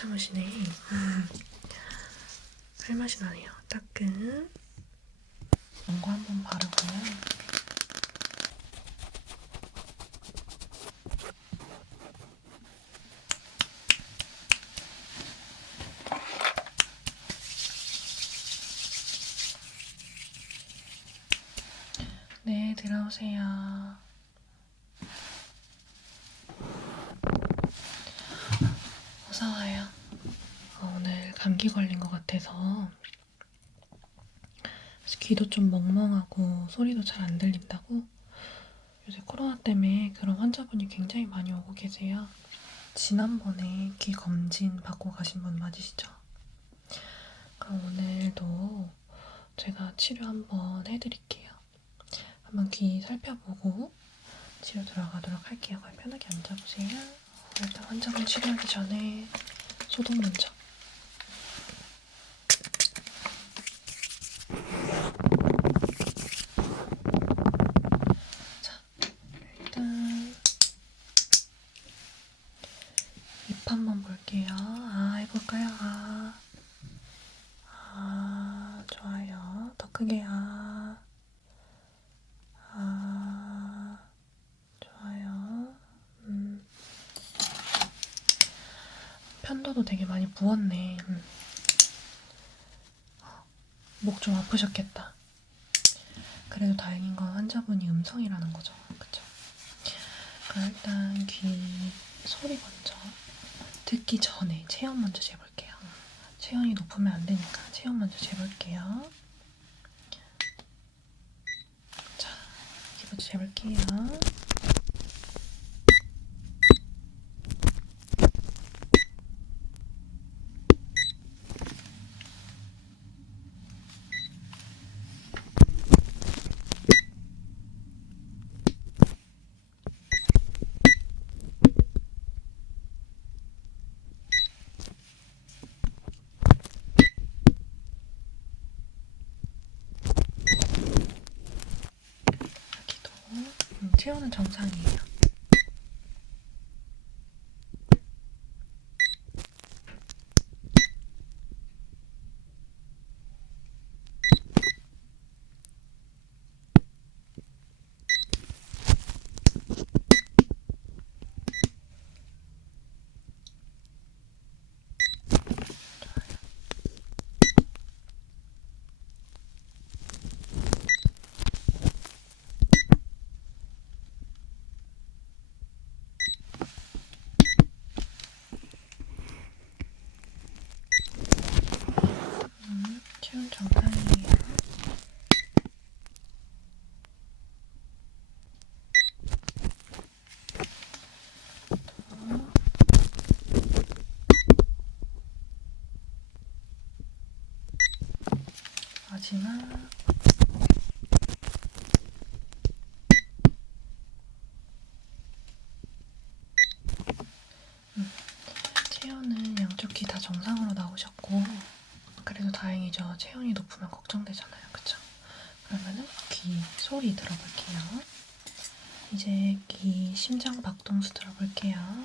참으시네. 음. 할 맛이 나네요. 따끔. 이거 한번 바르고요. 네 들어오세요 어, 오늘 감기 걸린 것 같아서 귀도 좀 멍멍하고 소리도 잘 안 들린다고 요새 코로나 때문에 그런 환자분이 굉장히 많이 오고 계세요. 지난번에 귀 검진 받고 가신 분 맞으시죠? 그럼 오늘도 제가 치료 한번 해드릴게요. 한번 귀 살펴보고 치료 들어가도록 할게요. 편하게 앉아보세요. 일단 환자분 치료하기 전에 소독 먼저. 자, 일단 입 한번 볼게요. 아, 해볼까요? 아, 아, 좋아요. 더 크게 아, 아, 좋아요. 음, 편도도 되게 많이 부었네. 음. 목 좀 아프셨겠다. 그래도 다행인 건 환자분이 음성이라는 거죠. 그쵸? 일단 귀 소리 먼저 듣기 전에 체온 먼저 재볼게요. 체온이 높으면 안 되니까 체온 먼저 재볼게요. 자, 이부터 재볼게요. 여기도 음, 체온은 정상이에요. 음, 체온 정상이에요. 또. 마지막 음, 체온은 양쪽 귀 다 정상으로 나오셨고 그래도 다행이죠. 체온이 높으면 걱정되잖아요. 그쵸? 그러면은 귀 소리 들어볼게요. 이제 귀 심장 박동수 들어볼게요.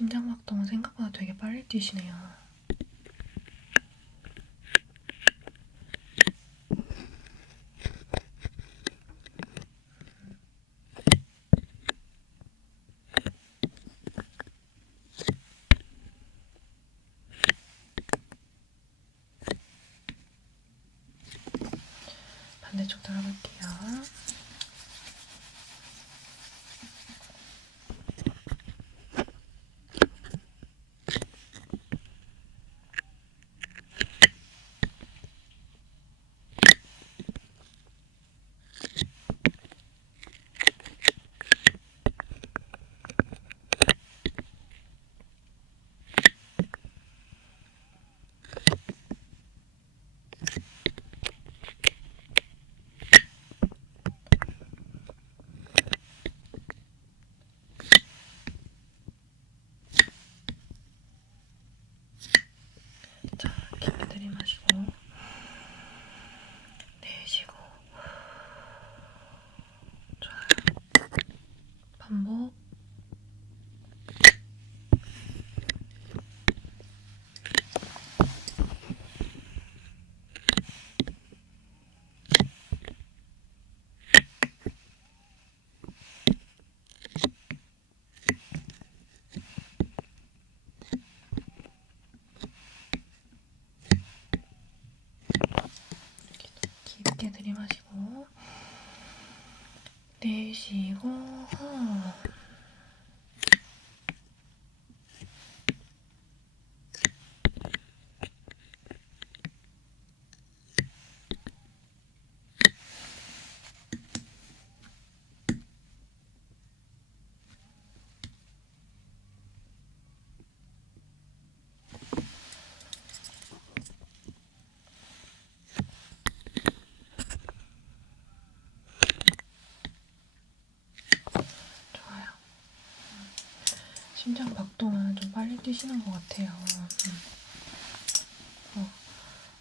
심장박동은 생각보다 되게 빨리 뛰시네요. 반대쪽 돌아볼게요. 깊게 들이마시고 내쉬고 후. 좋아요. 음. 심장 박동은 좀 빨리 뛰시는 것 같아요. 음. 어,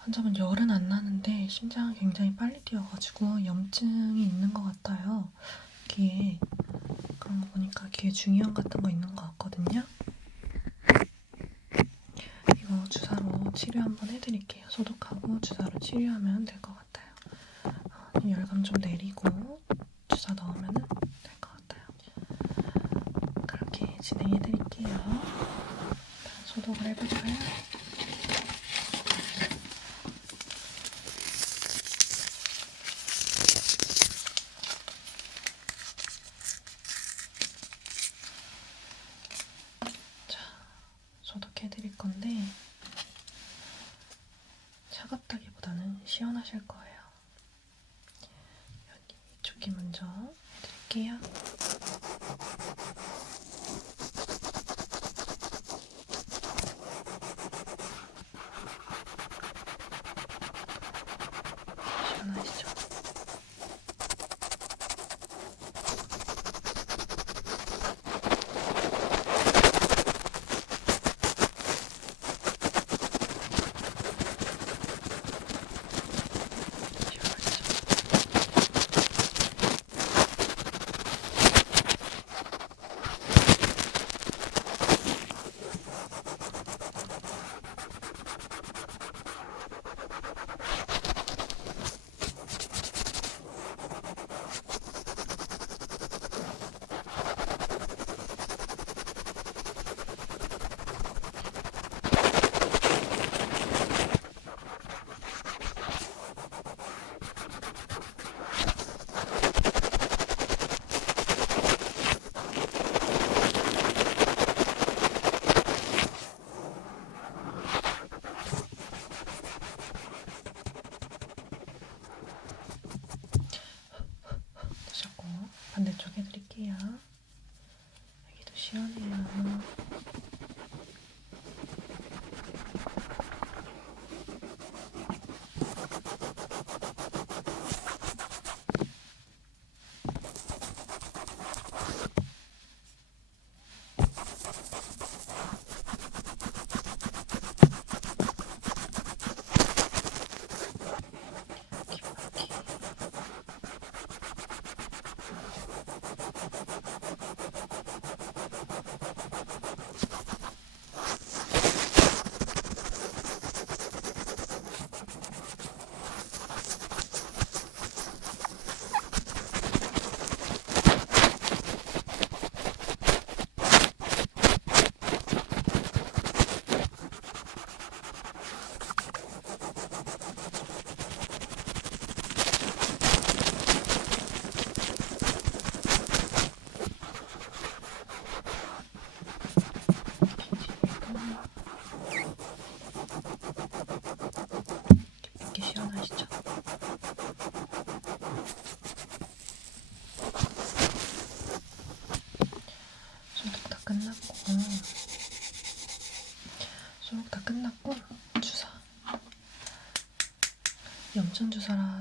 환자분 열은 안 나는데 심장이 굉장히 빨리 뛰어가지고 염증이 있는 것 같아요. 귀에 그런 거 보니까 귀에 중이염 같은 거 있는 것 같거든요. 이거 주사로 치료 한번 해드릴게요. 소독하고 주사로 치료하면 될 것 같아요. 어, 열감 좀 내리고 주사 넣으면 될 것 같아요. 그렇게 진행해 드릴게요. 소독을 해볼까요? 자, 소독해 드릴 건데 차갑다기보다는 시원하실 거예요. 여기 이쪽 귀 먼저 해드릴게요. 해볼게요. 여기도 시원해요.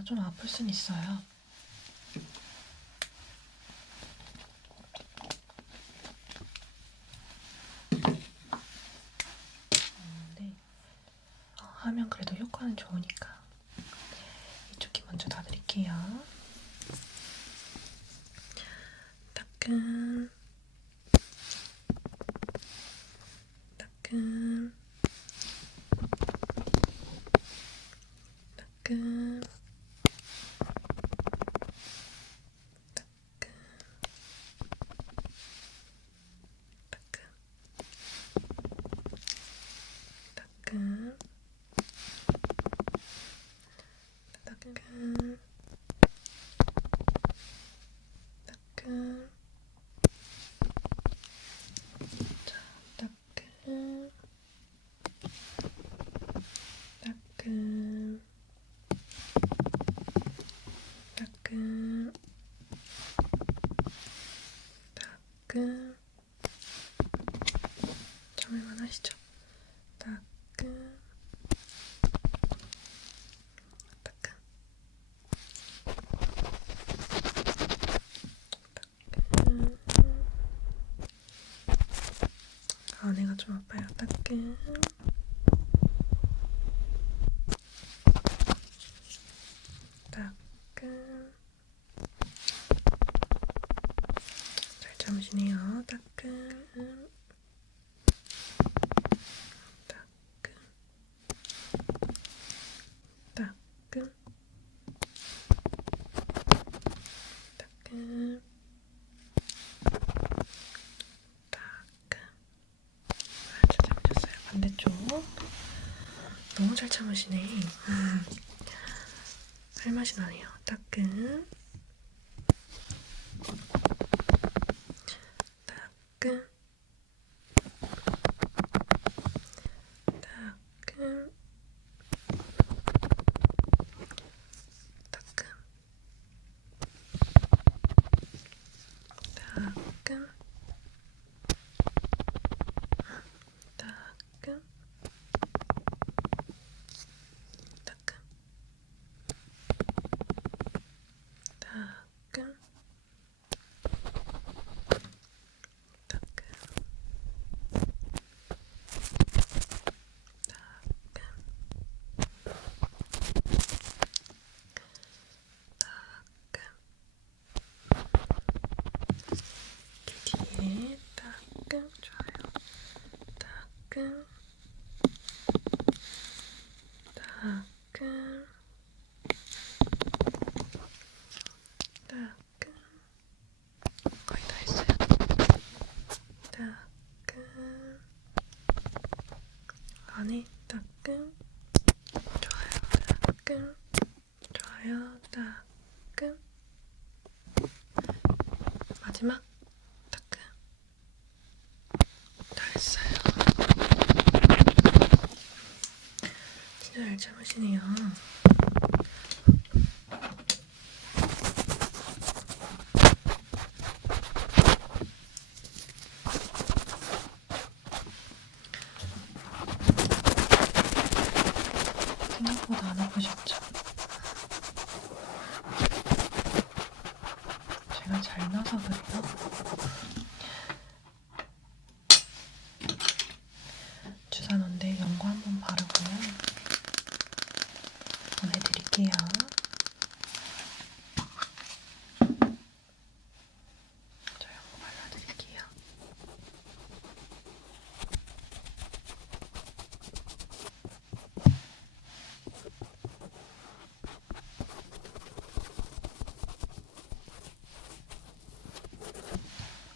좀 아플 순 있어요. 근데 어, 하면 그래도 효과는 좋으니까 이쪽 귀 먼저 놔드릴게요. 따끔 따끔 따끔 따끔 따끔 따끔 따끔 자 따끔 따끔 따끔 따끔 참을만 하시죠? 따끔 따끔 따끔 안에가 좀 아파요. 따끔 따끔 잘 참으시네요. 따끔 따끔 따끔 따끔 아, 잘 참으셨어요. 반대쪽 참으시네. 음. 할 맛이 나네요. 따끔 따끔 따끔 따끔 따끔 따끔 따끔 따끔 따끔 뒤에 따끔 좋아요 따끔 따끔 따끔 거의 다 했어요 따끔 안에 따끔 좋아요 따끔 좋아요 따끔 마지막 따끔 잘했어요 진짜 잘 참으시네요 생각보다 안 아프셨죠? 제가 잘 나서 그래요. 주사 놓은데 연고 한번 바르고요. 보내드릴게요. 저 연고 발라드릴게요.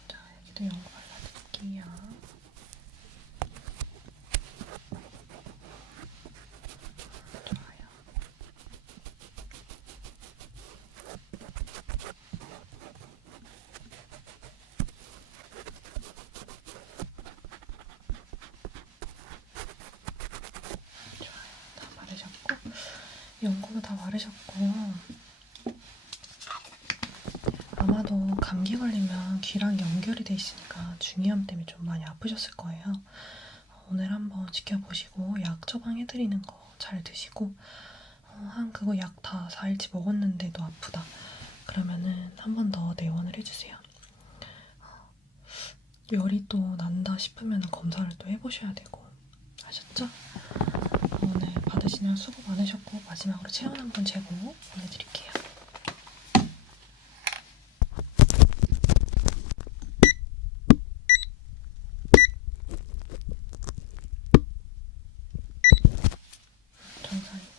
자, 여기도 연고 발라드릴게요. 좋아요. 좋아요. 다 바르셨고, 연고도 다 바르셨고, 아마도 감기 걸리면 귀랑 연결이 돼 있으니까 중이염 때문에 좀 많이 아프셨을 거예요. 어, 오늘 한번 지켜보시고 약 처방해드리는 거 잘 드시고 어, 어, 한 그거 약 다 4일치 먹었는데도 아프다. 그러면은 한 번 더 내원을 해주세요. 어, 열이 또 난다 싶으면 검사를 또 해보셔야 되고 아셨죠? 오늘 받으시느라 수고 많으셨고 마지막으로 체온 한번 재고 보내드릴게요. 정상이고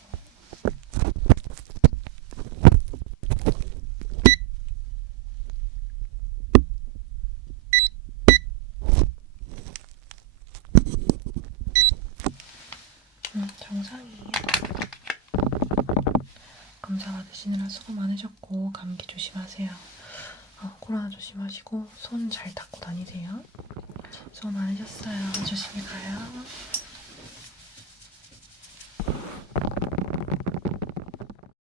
음, 정상이에요. 받으시느라 수고 많으셨고 감기 조심하세요. 어, 코로나 조심하시고 손 잘 닦고 다니세요. 수고 많으셨어요. 조심히 가요.